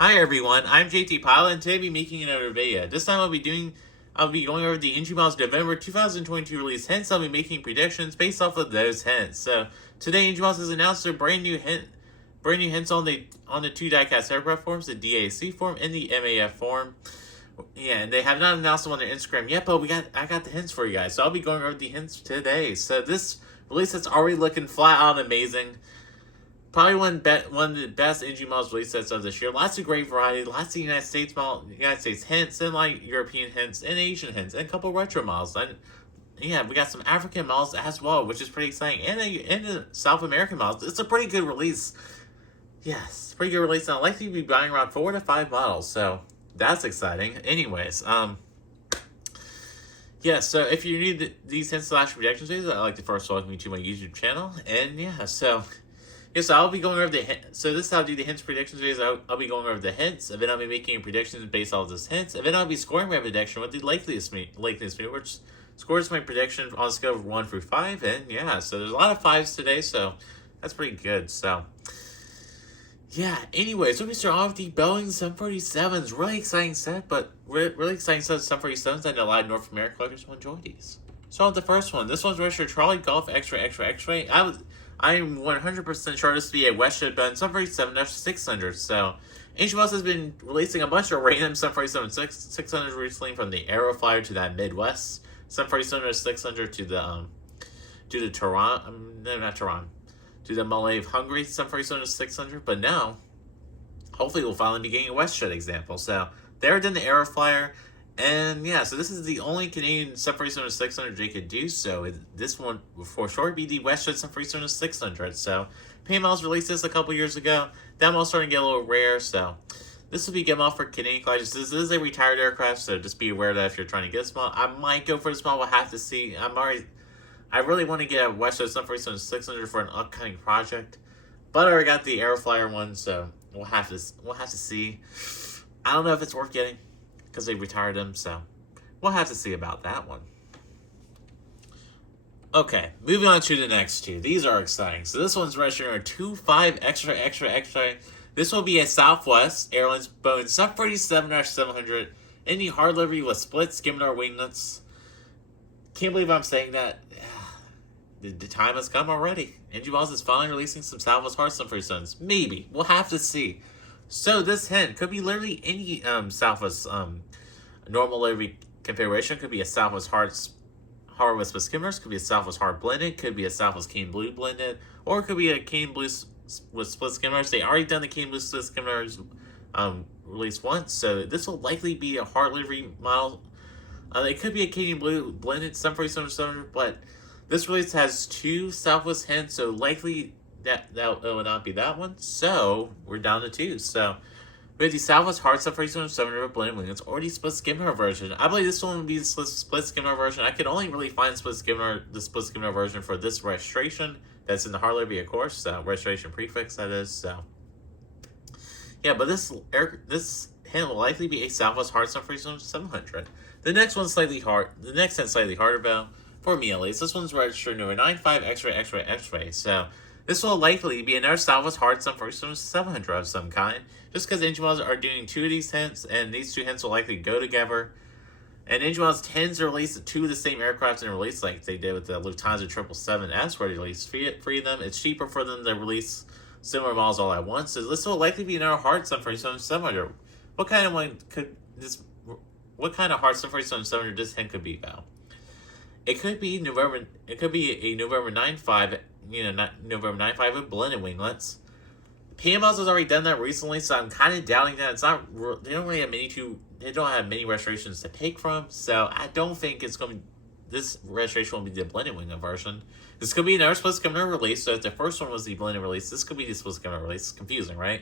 Hi everyone, I'm JT Pilot and today I'll be making another video. This time I'll be going over the NG Models November 2022 release, hence I'll be making predictions based off of those hints. So today NG Models has announced their brand new hints on the two diecast aircraft forms, the DAC form and the MAF form. Yeah, and they have not announced them on their Instagram yet, but I got the hints for you guys. So I'll be going over the hints today. So this release is already looking flat out amazing. Probably one of the best NG Models release sets of this year. Lots of great variety, lots of United States hints, and like European hints, and Asian hints, and a couple retro models. And yeah, we got some African models as well, which is pretty exciting, and the South American models. It's a pretty good release. Yes, pretty good release. And I'd like to be buying around 4 to 5 models, so that's exciting. Anyways, yeah, so if you need these hints / projections videos, I'd like to first welcome you to my YouTube channel. And yeah, so I'll be going over the hints. So this is how I do the hints predictions videos. I'll be going over the hints, and then I'll be making predictions based off those hints, and then I'll be scoring my prediction with the likeliest mean, which scores my prediction on a scale of 1 through 5. And yeah, so there's a lot of 5s today, so that's pretty good. So yeah, anyways, let me start off with the Boeing 747s. Really exciting set, but really exciting set of 747s, and a lot of North American collectors will enjoy these. So on the first one, this one's registered Charlie Golf X-Ray. I'm 100% sure this to be a Westjet Boeing 747-600. So NG Models has been releasing a bunch of random 747-600s recently, from the Aeroflyer to that Midwest 747-600 to the TAROM, no, not TAROM, to the Malay of Hungary 747-600. But now, hopefully, we'll finally be getting a Westjet example. So they're in the Aeroflyer. And yeah, so this is the only Canadian 747-600 they could do. So this one, for sure, be the Westjet 747-600. So PayMal released this a couple years ago. That model's starting to get a little rare. So this will be good model for Canadian collectors. This is a retired aircraft, so just be aware that if you're trying to get this model, I might go for this model. We'll have to see. I really want to get a Westjet 747-600 for an upcoming project, but I already got the Aeroflyer one, so we'll have to see. I don't know if it's worth getting, because they retired them, so we'll have to see about that one. Okay, moving on to the next two. These are exciting. So this one's registered on 25XXX. This will be a Southwest Airlines Boeing 747-700 in the hard livery with split skimmer winglets. Can't believe I'm saying that. The time has come already. NG Models is finally releasing some Southwest hard 747s. Maybe. We'll have to see. So this hint could be literally any Southwest normal livery configuration. Could be a Southwest hard with split skimmers. Could be a Southwest hard blended. Could be a Southwest cane blue blended. Or it could be a cane blue with split skimmers. They already done the cane blue split skimmers release once. So this will likely be a hard livery model. It could be a cane blue blended 747-700, but this release has 2 Southwest hints, so likely that it will not be that one. So we're down to 2. So we have the Southwest Hard 747-700 blended winglets, or the split skimmer version. I believe this one would be the split skimmer version. I could only really find the split skimmer version for this registration. That's in the hard livery, of course. So registration prefix, that is. So yeah, but this hint will likely be a Southwest Hard 747-700. The next one's slightly hard. The next hint's slightly harder, though. For me, at least. This one's registered number 95XXX. So this will likely be another Southwest hard 747-700 of some kind, just because NG Models are doing 2 of these hints, and these 2 hints will likely go together. And NG Models tends to release 2 of the same aircraft in a release, like they did with the Lufthansa 777S, where they released 3 of them. It's cheaper for them to release similar models all at once. So this will likely be another hard 747-700. What kind of hard 747-700 this hint could be, though? It could be November. It could be a November 9.5. Not November 9.5 with blended winglets. PMLs has already done that recently, so I'm kind of doubting that. It's not. They don't really have They don't have many restorations to pick from, so I don't think it's going to. This restoration will be the blended winglet version. This could be another split skimmer release. So if the first one was the blended release, this could be the split skimmer release. It's confusing, right?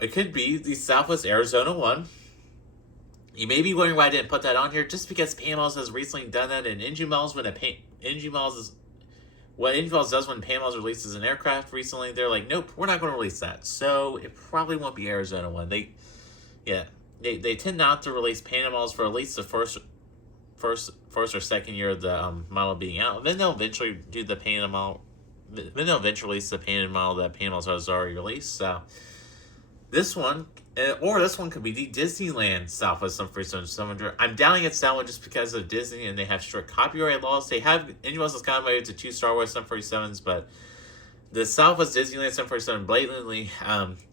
It could be the Southwest Arizona one. You may be wondering why I didn't put that on here, just because PMLs has recently done that, and NG Models what NG Models does when PMLs releases an aircraft recently, they're like, nope, we're not going to release that. So it probably won't be Arizona one. They tend not to release PMLs for at least the first or second year of the model being out. And then they'll eventually do the painted model. Then they'll eventually release the painted model that PMLs has already released. So This one, or this one could be the Disneyland Southwest 737-700. I'm doubting it's that one just because of Disney and they have strict copyright laws. They have Ingenuous is convoyed to 2 Star Wars 747s, but the Southwest Disneyland 747 blatantly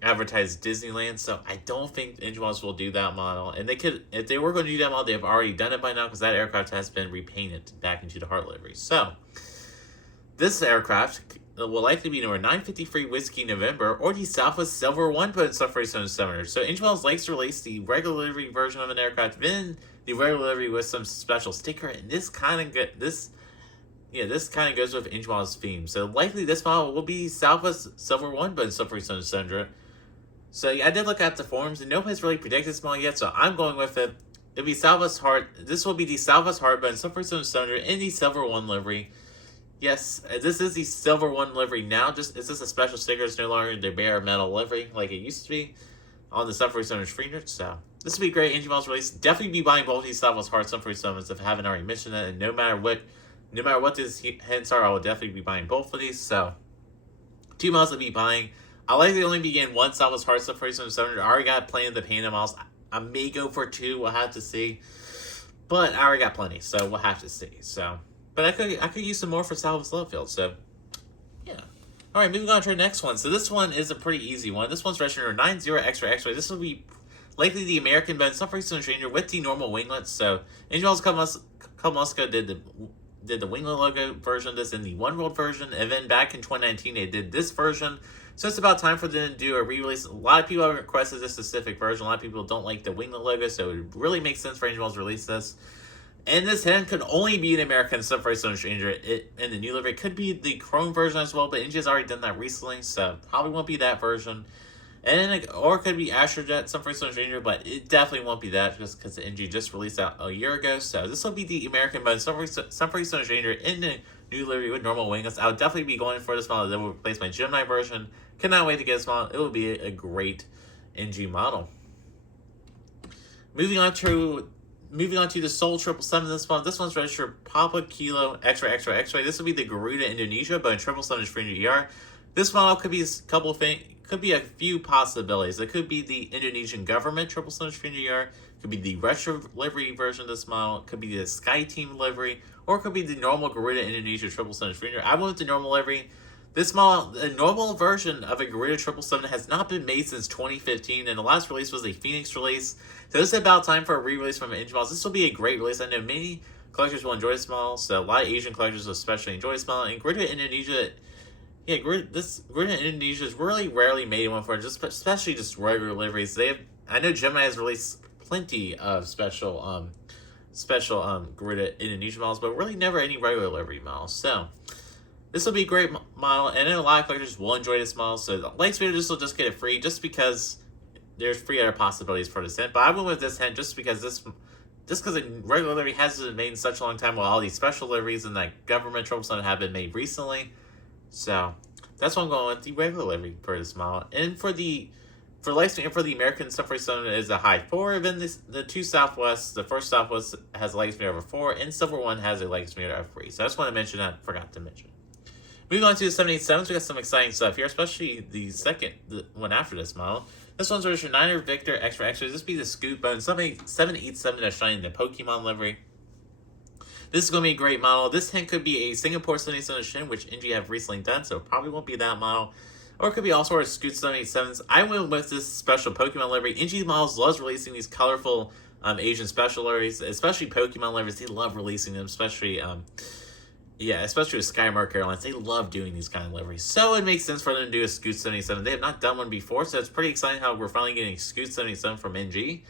advertised Disneyland, so I don't think Ingenuous will do that model. And they could, if they were going to do that model, they've already done it by now because that aircraft has been repainted back into the heart livery. So this aircraft will likely be number 953 Whiskey November or the Southwest Silver 1 Boeing 747-700. So Ingenuous likes to release the regular livery version of an aircraft, then the regular livery with some special sticker, and this kind of goes with Ingenuous theme. So likely this model will be Southwest Silver 1 Boeing 747-700. So yeah, I did look at the forums, and nobody's really predicted this model yet, so I'm going with it. It'll be Southwest Heart. This will be the Southwest Heart Boeing 747-700 in the Silver 1 livery. Yes, this is the Silver 1 livery now. It's just a special sticker. It's no longer the bare metal livery like it used to be on the 747 screener. So this would be great. Ingenuous release. Definitely be buying both these Southwest Heart 747s if I haven't already mentioned it. And no matter what these hints are, I will definitely be buying both of these. So 2 models I'll be buying. I'll likely only be getting 1 Southwest Heart 747-700. I already got plenty of the Panda models. I may go for 2. We'll have to see. But I already got plenty, so we'll have to see. So. But I could use some more for Southwest Love Field, so yeah. Alright, moving on to our next one. So this one is a pretty easy one. This one's registered number 90XXX. This will be likely the American Boeing 747 Stranger with the normal winglets. So Ingenuous Kalmuska did the winglet logo version of this in the Oneworld version, and then back in 2019 they did this version. So it's about time for them to do a re-release. A lot of people have requested this specific version. A lot of people don't like the winglet logo, so it really makes sense for Ingenuous to release this. And this head could only be an American 747 Stranger in the new livery. It could be the Chrome version as well, but NG has already done that recently, so probably won't be that version. Or it could be Astrojet 747 Stranger, but it definitely won't be that just because the NG just released that a year ago. So this will be the American Boeing 747 Stranger in the new livery with normal winglets. I would definitely be going for this model that will replace my Gemini version. Cannot wait to get this model. It will be a great NG model. Moving on to the Seoul 777 this one's registered Papa Kilo XXX. This will be the Garuda Indonesia Boeing 777 ER. This model could be a few possibilities. It could be the Indonesian government 777 ER. Could be the retro livery version of this model. Could be the Sky Team livery, or it could be the normal Garuda Indonesia 777 I went with the normal livery. This model, the normal version of a Garuda 777 has not been made since 2015, and the last release was a Phoenix release. So it's about time for a re-release from Inge models. This will be a great release. I know many collectors will enjoy this model, so a lot of Asian collectors will especially enjoy this model. And Garuda Indonesia, Garuda Indonesia is really rarely made one for it, especially just regular liveries. I know Gemini has released plenty of special Garuda Indonesia models, but really never any regular livery models. So this will be a great model, and then a lot of collectors will enjoy this model. So the likes video will just get it free, just because there's 3 other possibilities for this hint. But I went with this hint just because a regular livery hasn't been made in such a long time, while all these special liveries and that government tropes have been made recently. So that's why I'm going with the regular livery for this model. And for the American 747 is a high 4. Then the 2 Southwest, the first Southwest has a legacy meter over 4, and Silver 1 has a legacy meter of 3. So I just want to mention that. Forgot to mention. Moving on to the 787s, we got some exciting stuff here, especially the one after this model. This one's registered 9 Victor XXX. This be the Scoot Boeing 787 that's shining the Pokemon livery. This is going to be a great model. This hint could be a Singapore 787 Shin, which NG have recently done, so probably won't be that model. Or it could be all sorts of Scoot 787s. I went with this special Pokemon livery. NG models loves releasing these colorful Asian special liveries, especially Pokemon liveries. They love releasing them, especially with Skymark Airlines. They love doing these kind of liveries. So it makes sense for them to do a Scoot 77. They have not done one before, so it's pretty exciting how we're finally getting a Scoot 77 from NG.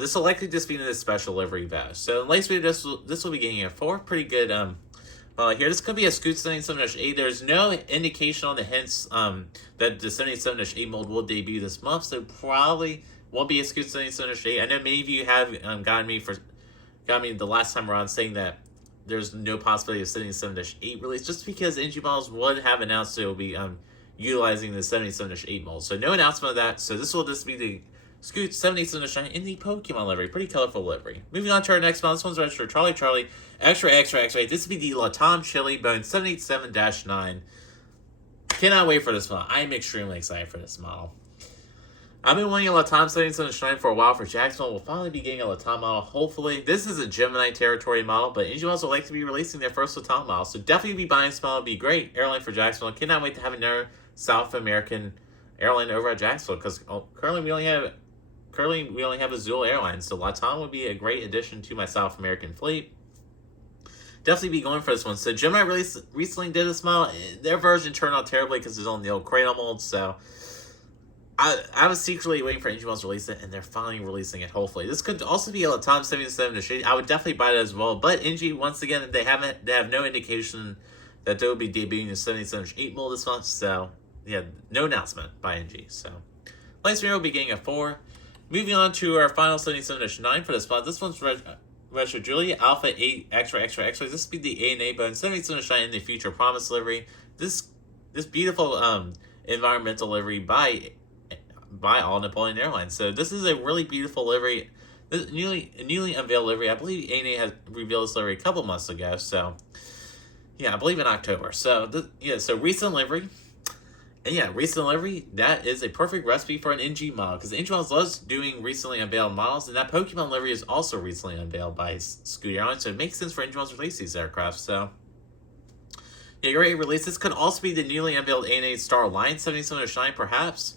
This will likely just be in this special livery vest. So in latest video, this will be getting a 4. Pretty good here. This could be a Scoot 77-8. There's no indication on the hints that the 77-8 mold will debut this month, so probably won't be a Scoot 77-8. I know many of you have got me the last time around saying that there's no possibility of 77-8 release, just because NG models would have announced it will be utilizing the 77-8 mold. So no announcement of that. So this will just be the Scoot 787 in the Pokemon livery. Pretty colorful livery. Moving on to our next model. This one's registered Charlie XXX. This will be the Latam Chili Boeing 787-9. Cannot wait for this model. I'm extremely excited for this model. I've been wanting a Latam 7709 for a while for Jacksonville. We'll finally be getting a Latam model, hopefully. This is a Gemini territory model, but NG also like to be releasing their first Latam model. So definitely be buying this model. It'd be great airline for Jacksonville. Cannot wait to have another South American airline over at Jacksonville, because currently we only have Azul Airlines. So Latam would be a great addition to my South American fleet. Definitely be going for this one. So Gemini recently did this model. Their version turned out terribly because it's on the old cradle mold. So I was secretly waiting for NG to release it, and they're finally releasing it, hopefully. This could also be a Latam 77 to Shady. I would definitely buy it as well. But NG, once again, they have no indication that they will be debuting the 77-8 mold this month. So yeah, no announcement by NG. So Light Spirit will be getting a 4. Moving on to our final 77-9 for this month. This one's Retro Julia Alpha 8 XXXX. This will be the ANA Boeing 77-9 in the Future Promise livery. This beautiful environmental livery by All Nippon Airlines. So this is a really beautiful livery. This newly unveiled livery. I believe ANA has revealed this livery a couple months ago. So yeah, I believe in October. So so recent livery. And yeah, recent livery, that is a perfect recipe for an NG model, because NG models loves doing recently unveiled models, and that Pokemon livery is also recently unveiled by Scoot Airlines, so it makes sense for NG models to release these aircraft. So yeah, great release. This could also be the newly unveiled ANA Star Alliance 7709, perhaps.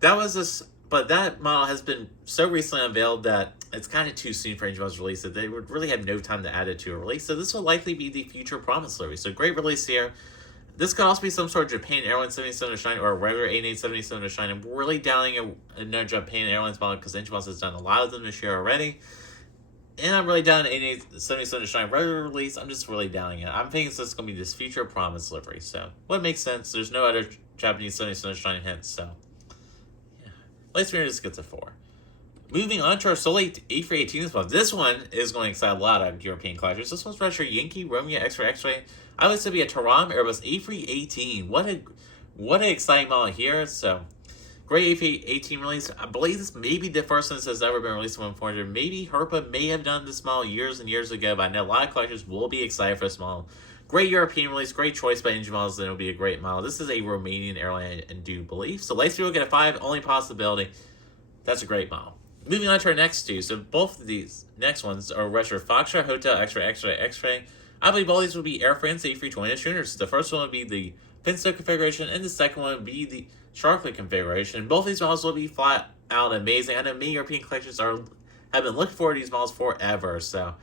But that model has been so recently unveiled that it's kind of too soon for NG models to release it. They would really have no time to add it to a release, so this will likely be the Future Promise livery. So great release here. This could also be some sort of Japan Airlines 7709 or a regular ANA 7709. I'm really doubting another Japan Airlines model because NG has done a lot of them this year already. And I'm really down ANA 7709 regular release. I'm just really doubting it. I'm thinking it's going to be this Future Promise livery. So, what makes sense? There's no other Japanese 7709 hints. So, yeah. Light Spirit just gets a 4. Moving on to our Soleil A318 as well. This one is going to excite a lot of European collectors. This one's registered Yankee Romeo X-Ray. I would say be a TAROM Airbus A318. What an exciting model here. So, great A318 release. I believe this may be the first one that has ever been released in 140. Maybe Herpa may have done this model years and years ago, but I know a lot of collectors will be excited for this model. Great European release, great choice by NG models, and it'll be a great model. This is a Romanian airline, I do believe. So, Lightspeed will get a 5, only possibility. That's a great model. Moving on to our next two. So both of these next ones are retro Foxtrot Hotel X-Ray. I believe all these will be Air France A320 schooners. The first one would be the Pinsto configuration, and the second one would be the Sharklet configuration. Both these models will be flat out amazing. I know many European collectors have been looking forward to these models forever. So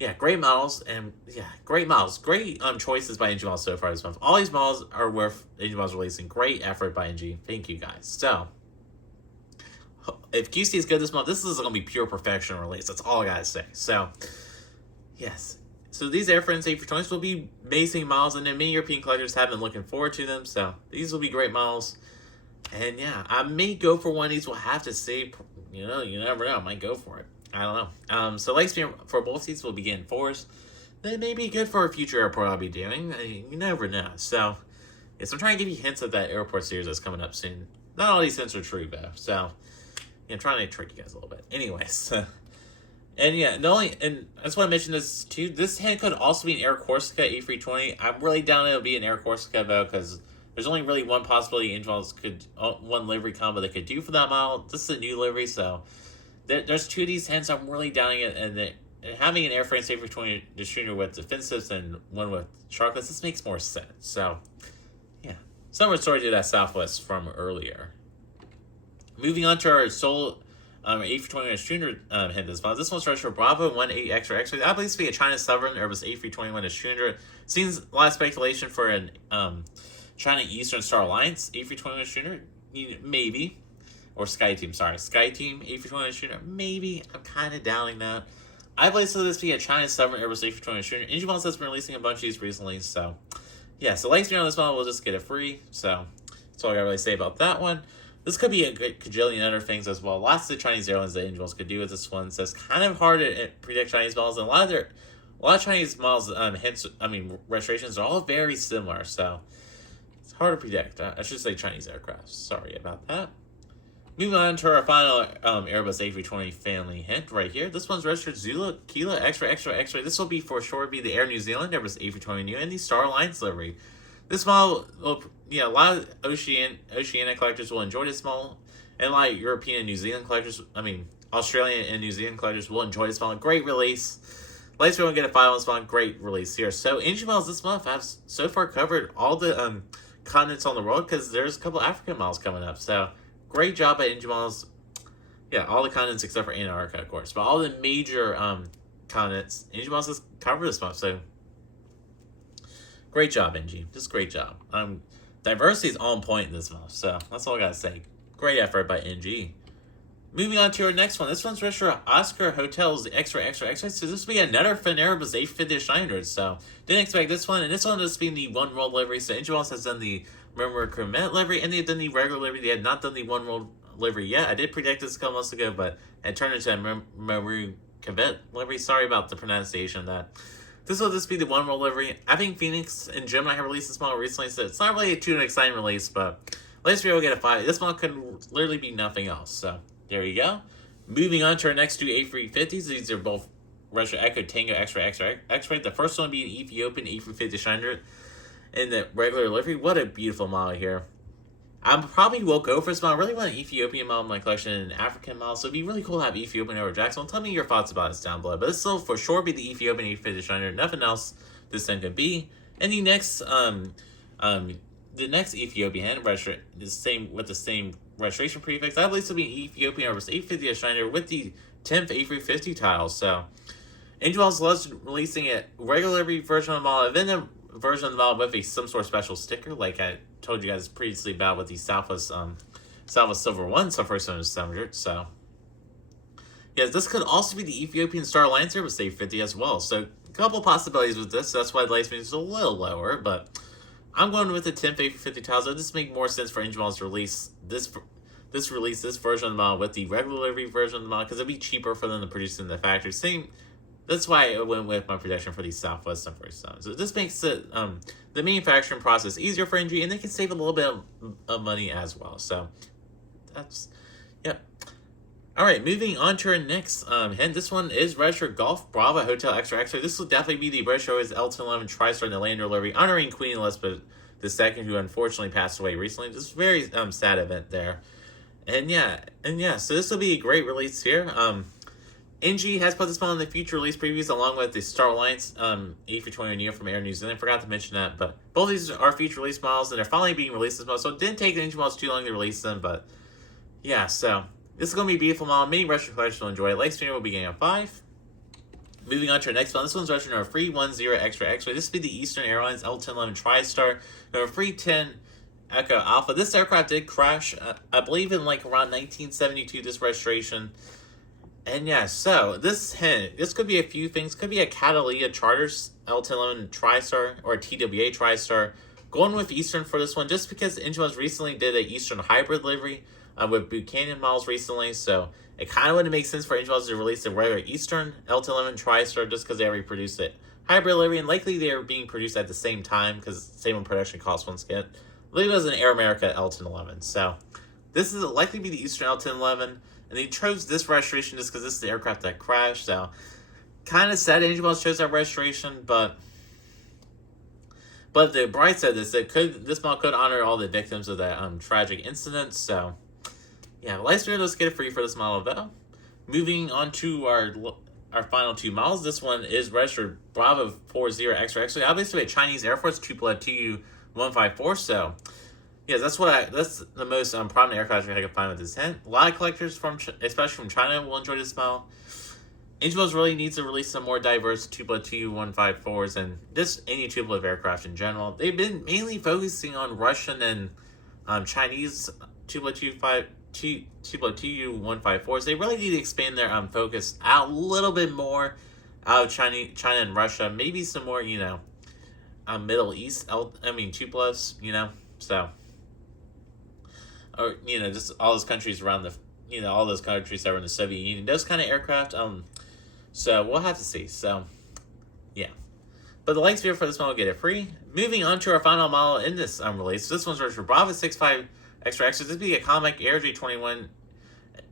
yeah, great models, and yeah, great models. Great choices by NG models so far this month. All these models are worth NG models releasing. Great effort by NG. Thank you guys. So if QC is good this month, this is going to be pure perfection release. That's all I got to say. So, yes. So, these Air France A320s will be amazing models, and then many European collectors have been looking forward to them. So, these will be great models. And, yeah, I may go for one of these. We'll have to see. You know, you never know. I might go for it. I don't know. So, Lightspeed for both seats will be getting 4s. They may be good for a future airport I'll be doing. You never know. So, yes, I'm trying to give you hints of that airport series that's coming up soon. Not all these hints are true, though. So, I'm trying to trick you guys a little bit. Anyways. And yeah, and I just want to mention this too. This hand could also be an Air Corsica A320. I'm really down it'll be an Air Corsica though, because there's only really one possibility one livery combo they could do for that model. This is a new livery, so there's 2 of these hands. I'm really doubting it, and having an Air France A320 distributor with defensives and one with Sharklets, this makes more sense. So yeah, similar story to that Southwest from earlier. Moving on to our Seoul A321 schooner hint this month. This one's registered for Bravo 18XXX. I believe this to be a China Sovereign Airbus A321 schooner. Seems a lot of speculation for an China Eastern Star Alliance A321 schooner. Maybe. Or SkyTeam, sorry. SkyTeam A321 schooner. Maybe. I'm kind of doubting that. I believe this to be a China Sovereign Airbus A321 schooner. NG Models has been releasing a bunch of these recently, so yeah. So Lightspeed on this model will just get it free. So that's all I gotta really say about that one. This could be a good cajillion other things as well. Lots of Chinese airlines that NG Models could do with this one. So it's kind of hard to predict Chinese models, and a lot of Chinese models, registrations are all very similar. So it's hard to predict. I should say Chinese aircraft. Sorry about that. Moving on to our final Airbus A320 family hint right here. This one's registered Zulu Kilo XXXX. This will be for sure be the Air New Zealand Airbus A320 Neo and the Star Alliance livery. This model, a lot of Oceania collectors will enjoy this model. And like European and New Zealand collectors, Australian and New Zealand collectors will enjoy this model. Great release. Lightspeed will get a 5 on this model. Great release here. So NG models this month have so far covered all the continents on the world, because there's a couple African models coming up. So great job by NG models. Yeah, all the continents except for Antarctica, of course. But all the major continents, NG models has covered this month. So great job, NG. Just great job. Diversity is on point in this month. So that's all I gotta say. Great effort by NG. Moving on to our next one. This one's registered Oscar Hotels, the XXXX. So this will be another Finnair Airbus A350-900. So didn't expect this one. And this one is being the Oneworld livery. So Ingeborg has done the Memory Crewmet livery, and they've done the regular livery. They had not done the Oneworld livery yet. I did predict this a couple months ago, but it turned into a Memory Crewmet livery. Sorry about the pronunciation of that. This will just be the Oneworld livery. I think Phoenix and Gemini have released this model recently, so it's not really too an exciting release, but let's be able to get a 5. This model could literally be nothing else. So there you go. Moving on to our next two A350s. These are both Russia Echo Tango XXXX. The first one being Ethiopian A350-900 in the regular livery. What a beautiful model here. I probably will go for this model. I really want an Ethiopian model in my collection and an African model, so it'd be really cool to have Ethiopian over Jacksonville. Tell me your thoughts about this down below. But this will for sure be the Ethiopian A350-900. Nothing else this thing could be. And the next Ethiopian register is with the same registration prefix. I believe this will be an Ethiopian Airbus A350-900 with the 10th A350 title. So Ingeborg loves releasing a regular version of the model, and then a version of the model with some sort of special sticker, like I told you guys previously about with the Southwest Silver 1, so first one is 700. So yes, this could also be the Ethiopian Star Alliance Airbus A350 as well. So a couple possibilities with this. So that's why the light speed is a little lower, but I'm going with the 10th A350 tiles. It'll just make more sense for Ingeborg to release this version of the model with the regular livery version of the model, because it'd be cheaper for them to produce in the factory. That's why I went with my prediction for the Southwest and first time. So this makes it the manufacturing process easier for NG, and they can save a little bit of money as well. So that's, yeah. All right, moving on to our next hint. This one is registered Golf Bravo Hotel XXX. This will definitely be the registered as L1011 Tristar in the Landor livery, honoring Queen Elizabeth II, who unfortunately passed away recently. Just a very sad event there. And yeah, so this will be a great release here. NG has put this model in the future release previews along with the Star Alliance A320 Neo from Air New Zealand. Forgot to mention that, but both of these are future release models, and they're finally being released this month. So it didn't take the NG models too long to release them, but yeah, so this is going to be a beautiful model. Many registered collectors will enjoy it. Lightspeed will be getting a 5. Moving on to our next one. This one's registered number 310XXX. This will be the Eastern Airlines L1011 TriStar number 310 Echo Alpha. This aircraft did crash, I believe, in like around 1972, this registration. And yeah, so this could be a few things. Could be a Catalina Charters L1011 TriStar or a TWA TriStar. Going with Eastern for this one, just because Ingeborg recently did an Eastern hybrid livery with Buchanan models recently. So it kind of wouldn't make sense for Ingeborg to release a regular Eastern L1011 TriStar just because they already produced it hybrid livery, and likely they are being produced at the same time because same on production costs once again. I believe it was an Air America L1011. So this is likely to be the Eastern L1011. And they chose this registration just because this is the aircraft that crashed. So kind of sad Ingeborg chose that registration, but the bright side is this model could honor all the victims of that tragic incident. So yeah, Lightspeed, let's get it free for this model though. Moving on to our final two models. This one is registered Bravo 40XXX. Obviously a Chinese Air Force Tupolev Tu-154. So yeah, that's the most prominent aircraft I can find with this hint. A lot of collectors, especially from China, will enjoy this model. Ingeborg really needs to release some more diverse Tupolev Tu-154s and just any Tupolev aircraft in general. They've been mainly focusing on Russian and Chinese Tupolev Tu-154s. They really need to expand their focus out a little bit more out of China and Russia. Maybe some more, Middle East, Tupolevs, so. Or, just all those countries around all those countries that were in the Soviet Union, those kind of aircraft. So we'll have to see. So, yeah. But the likes here for this one will get it free. Moving on to our final model in this release. This one's registered for Bravo 65XXX. This will be a Comac Air J21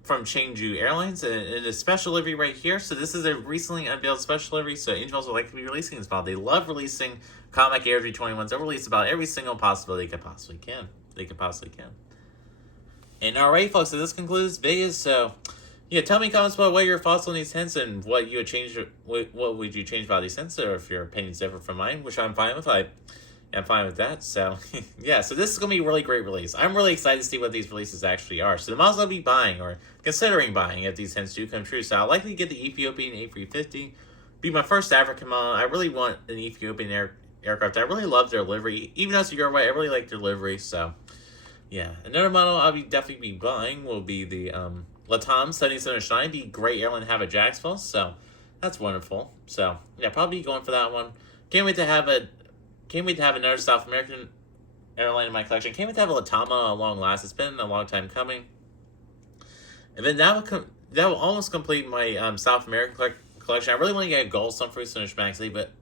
from Chengdu Airlines in a special livery right here. So this is a recently unveiled special livery. So Ingeborg will likely be releasing this model. They love releasing Comac Air J21s. They'll release about every single possibility they could possibly can. And alright, folks, so this concludes this video. So, yeah, tell me in comments about what your thoughts on these hints and what you would change. What would you change about these hints, or if your opinion's different from mine, which I'm fine with. I'm fine with that. So, yeah, so this is going to be a really great release. I'm really excited to see what these releases actually are. So, the models I'll be buying or considering buying if these hints do come true. So, I'll likely get the Ethiopian A350. Be my first African model. I really want an Ethiopian aircraft. I really love their livery. Even though it's a Euroway, I really like their livery. So, yeah. Another model I'll definitely be buying will be the LATAM 7709. Be a great airline to have at Jacksonville. So, that's wonderful. So, yeah, probably going for that one. Can't wait to have another South American airline in my collection. Can't wait to have a LATAM at long last. It's been a long time coming. And then that will almost complete my South American collection. I really want to get a gold Sunfruit Finish Maxi, but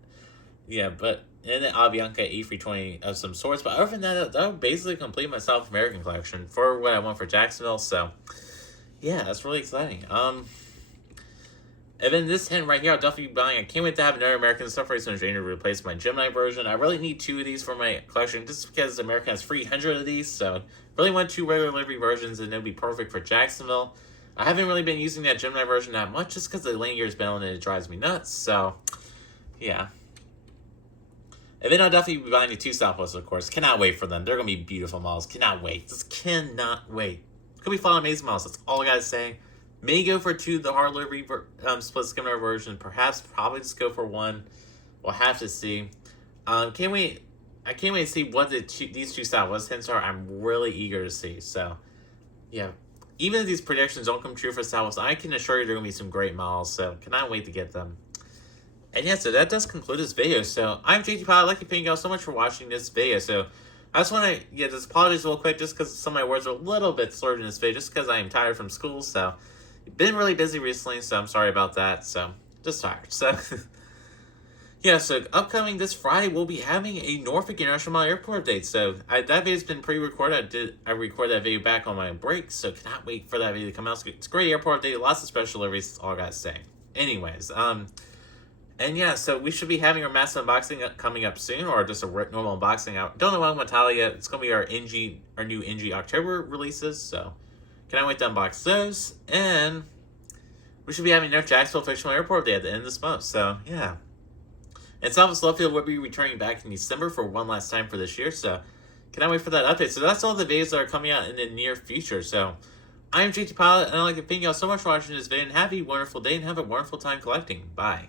and an Avianca A320 of some sorts. But other than that will basically complete my South American collection for what I want for Jacksonville. So, yeah, that's really exciting. And then this hint right here, I'll definitely be buying. I can't wait to have another American Sunfruit Finish to replace my Gemini version. I really need 2 of these for my collection, just because America has 300 of these. So, really want 2 regular livery versions, and it'll be perfect for Jacksonville. I haven't really been using that Gemini version that much, just because the landing gear is bailing and it drives me nuts. So, yeah. And then I'll definitely be buying the 2 Southwest, of course. Cannot wait for them. They're going to be beautiful models. Cannot wait. Just cannot wait. Could be fun, amazing models. That's all I got to say. May go for 2, the hard livery split skimmer version. Perhaps, probably just go for 1. We'll have to see. Can't wait. I can't wait to see what these 2 Southwest hints are. I'm really eager to see. So, yeah. Even if these predictions don't come true for Southwest, I can assure you there are going to be some great models. So, cannot wait to get them. And yeah, so that does conclude this video. So, I'm JT Pilot. I'd like to thank you all so much for watching this video. So, I just want to, just apologize real quick, just because some of my words are a little bit slurred in this video, just because I am tired from school. So, been really busy recently, so I'm sorry about that. So, just tired. So, yeah, so upcoming this Friday, we'll be having a Norfolk International Airport update. So, that video's been pre-recorded. I recorded that video back on my break, so cannot wait for that video to come out. It's a great airport update, lots of special deliveries, that's all I gotta say. Anyways, and yeah, so we should be having our massive unboxing coming up soon, or just a normal unboxing out. Don't know what I'm going to tell you yet. It's going to be our new NG October releases, so cannot wait to unbox those. And we should be having our Jacksonville Fictional Airport Day at the end of this month, so yeah. And Southwest Lovefield will be returning back in December for one last time for this year, so cannot wait for that update. So that's all the videos that are coming out in the near future. So I'm JT Pilot, and I'd like to thank you all so much for watching this video, and have a wonderful day, and have a wonderful time collecting. Bye.